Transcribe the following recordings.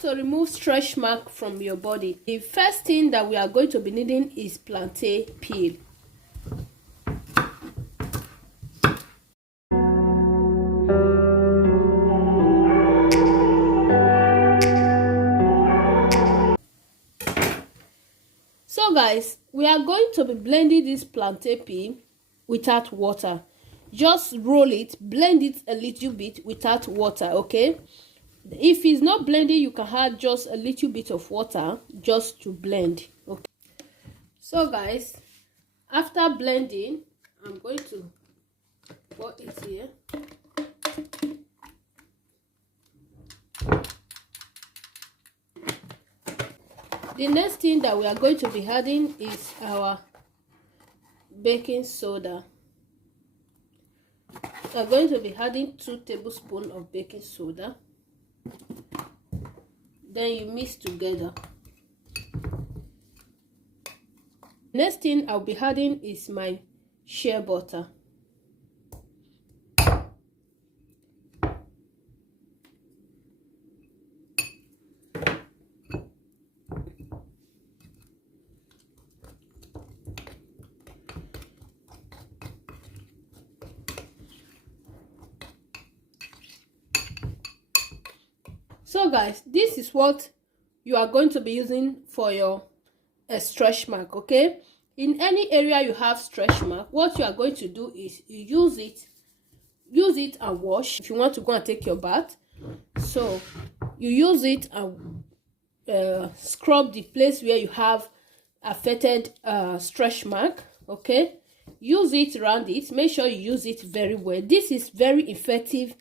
to remove stretch mark from your body, the first thing that we are going to be needing is plantain peel. So guys, we are going to be blending this plantain peel without water. Just roll it, blend it a little bit without water, okay? If it's not blended, you can add just a little bit of water just to blend, okay? So guys, after blending, I'm going to put it here. The next thing that we are going to be adding is our baking soda. We are going to be adding 2 tablespoons of baking soda. Then you mix together. Next thing I'll be adding is my shea butter. So guys, this is what you are going to be using for your stretch mark, okay? In any area you have stretch mark, what you are going to do is you use it and wash. If you want to go and take your bath, so you use it and scrub the place where you have affected stretch mark, okay? Use it around it. Make sure you use it very well. This is very effective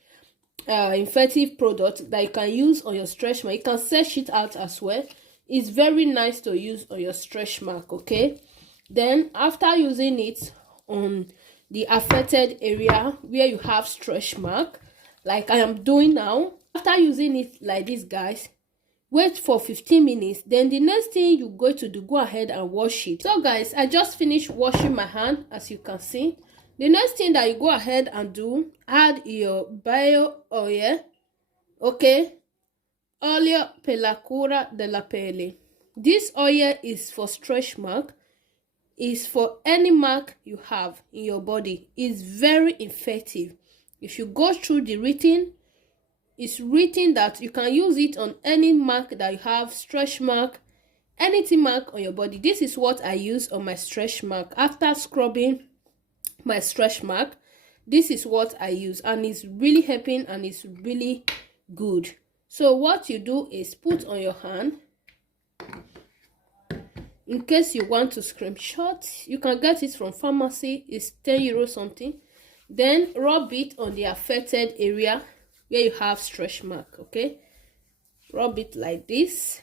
product that you can use on your stretch mark. You can search it out as well. It's very nice to use on your stretch mark, okay? Then after using it on the affected area where you have stretch mark, like I am doing now, after using it like this, guys, wait for 15 minutes. Then the next thing you're going to do, go ahead and wash it. So guys, I just finished washing my hand, as you can see. The next thing that you go ahead and do, add your bio oil, okay? Olio per la cura della pelle. This oil is for stretch mark. Is for any mark you have in your body. It's very effective. If you go through the written, it's written that you can use it on any mark that you have, stretch mark, anything mark on your body. This is what I use on my stretch mark. After scrubbing my stretch mark, this is what I use, and it's really helping and it's really good. So what you do is put on your hand. In case you want to screenshot, you can get it from pharmacy. It's 10 euro something. Then rub it on the affected area where you have stretch mark, okay? Rub it like this.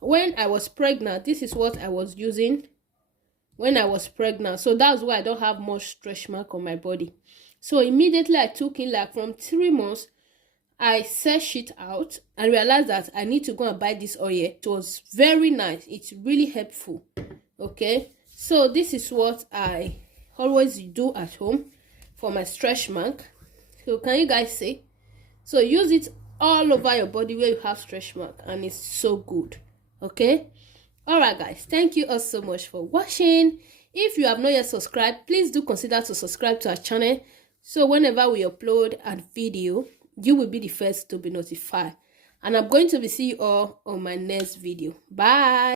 When I was pregnant, this is what I was using when I was pregnant. So that's why I don't have much stretch mark on my body. So immediately I took it, like from 3 months, I searched it out and realized that I need to go and buy this oil. It was very nice. It's really helpful, okay? So this is what I always do at home for my stretch mark. So can you guys see? So use it all over your body where you have stretch mark, and it's so good, okay? All right guys, thank you all so much for watching. If you have not yet subscribed, please do consider to subscribe to our channel, so whenever we upload a video, you will be the first to be notified. And I'm going to be seeing you all on my next video. Bye.